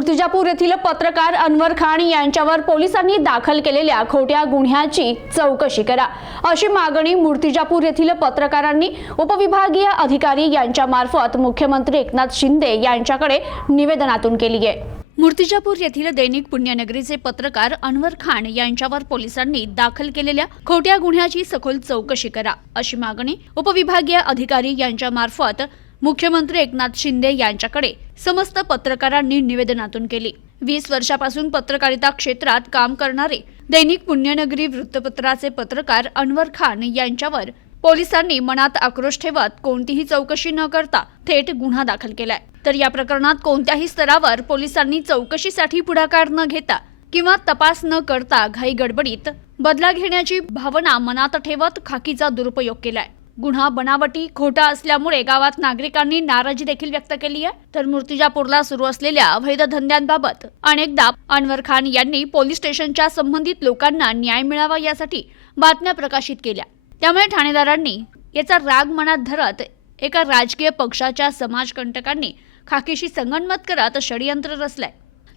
मूर्तिजापूर येथील पत्रकार अनवर खान यांच्यावर पोलिसांनी दाखल केलेल्या खोट्या गुन्ह्याची चौकशी करा. अशी मागणी मूर्तिजापूर येथील पत्रकारांनी उपविभागीय अधिकारी यांच्या मार्फत मुख्यमंत्री एकनाथ शिंदे यांच्याकडे निवेदनातून केली आहे. मूर्तिजापूर येथील दैनिक पुण्यनगरीचे पत्रकार अनवर खान यांच्यावर पोलिसांनी दाखल केलेल्या खोट्या गुन्ह्याची सखोल चौकशी करा अशी मागणी उपविभागीय अधिकारी यांच्या मार्फत मुख्यमंत्री एकनाथ शिंदे यांच्याकडे समस्त पत्रकारांनी निवेदनातून केली. वीस वर्षापासून पत्रकारिता क्षेत्रात काम करणारे दैनिक पुण्यनगरी वृत्तपत्राचे पत्रकार अनवर खान यांच्यावर पोलिसांनी मनात आक्रोश ठेवत कोणतीही चौकशी न करता थेट गुन्हा दाखल केलाय. तर या प्रकरणात कोणत्याही स्तरावर पोलिसांनी चौकशीसाठी पुढाकार न घेता किंवा तपास न करता घाई गडबडीत बदला घेण्याची भावना मनात ठेवत खाकीचा दुरुपयोग केलाय. गुन्हा बनावटी खोटा असल्यामुळे गावात नागरिकांनी नाराजी देखील व्यक्त केली आहे. तर मूर्तिजापूरला सुरू असलेल्या अवैध धंद्यांबाबत अनेकदा अनवर खान यांनी पोलीस स्टेशनच्या संबंधित लोकांना न्याय मिळावा यासाठी बातम्या प्रकाशित केल्या. त्यामुळे ठाणेदारांनी याचा राग मनात धरत एका राजकीय पक्षाच्या समाजकंटकांनी खाकीशी संगणमत करत षडयंत्र रचलंय.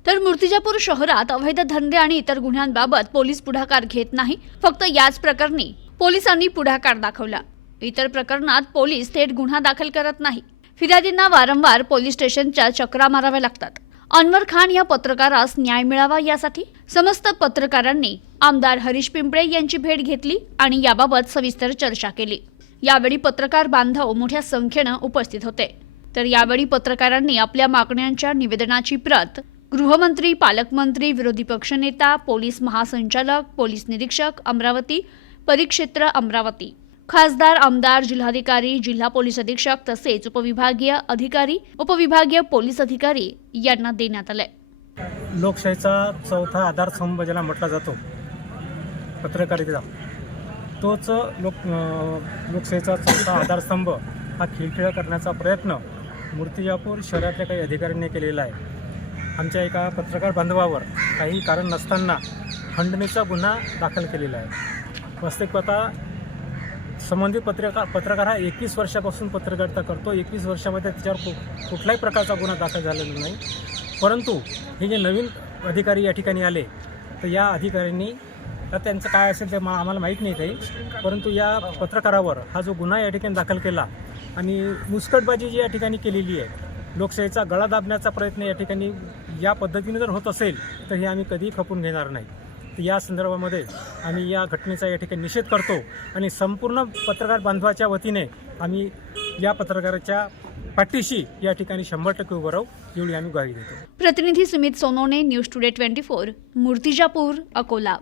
तर मूर्तिजापूर शहरात अवैध धंदे आणि इतर गुन्ह्यांबाबत पोलीस पुढाकार घेत नाही. फक्त याच प्रकरणी पोलिसांनी पुढाकार दाखवला. इतर प्रकरणात पोलीस थेट गुन्हा दाखल करत नाही. फिर्यादींना वारंवार पोलीस स्टेशनच्या चक्रा माराव्या लागतात. अनवर खान या पत्रकारास न्याय मिळावा यासाठी समस्त पत्रकारांनी आमदार हरीश पिंपळे यांची भेट घेतली आणि याबाबत सविस्तर चर्चा केली. यावेळी पत्रकार बांधव मोठ्या संख्येनं उपस्थित होते. तर यावेळी पत्रकारांनी आपल्या मागण्यांच्या निवेदनाची प्रत गृहमंत्री पालकमंत्री विरोधी पक्षनेता पोलीस महासंचालक पोलीस निरीक्षक अमरावती परिक्षेत्र अमरावती खासदार आमदार जिल्हाधिकारी जिल्हा पोलीस अधीक्षक तसेच उपविभागीय अधिकारी उपविभागीय पोलीस अधिकारी यांना देण्यात आले लोकशाहीचा चौथा आधारस्तंभ ज्याला म्हटला जातो पत्रकारिता तोच लोक लोकशाहीचा चौथा आधारस्तंभ हा खिळखिळा करण्याचा प्रयत्न मूर्तिजापूर शहरातल्या काही अधिकाऱ्यांनी केलेला आहे. आमच्या एका पत्रकार बांधवावर काही कारण नसताना खंडणीचा गुन्हा दाखल केलेला आहे. वास्तविकता संबंधित पत्रकार पत्रकार हा एकवीस वर्षापासून पत्रकारिता करतो. एकवीस वर्षामध्ये त्याच्यावर कु कुठल्याही प्रकारचा गुन्हा दाखल झालेला नाही. परंतु हे जे नवीन अधिकारी या ठिकाणी आले तर या अधिकाऱ्यांनी तर त्यांचं काय असेल ते मा आम्हाला माहीत नाही काही. परंतु या पत्रकारावर हा जो गुन्हा या ठिकाणी दाखल केला आणि मुस्कटबाजी जी या ठिकाणी केलेली आहे लोकशाहीचा गळा दाबण्याचा प्रयत्न या ठिकाणी या पद्धतीने जर होत असेल तर हे आम्ही कधीही खपून घेणार नाही. या संदर्भामध्ये आम्ही या घटनेचा या ठिकाणी निषेध करतो आणि संपूर्ण पत्रकार बांधवाच्या वतीने आम्ही या पत्रकाराच्या पाठीशी या ठिकाणी शंभर टक्के उभं राहू एवढी आम्ही ग्वाही देतो. प्रतिनिधी Sumit Sonone news today twenty four Murtijapur Akola.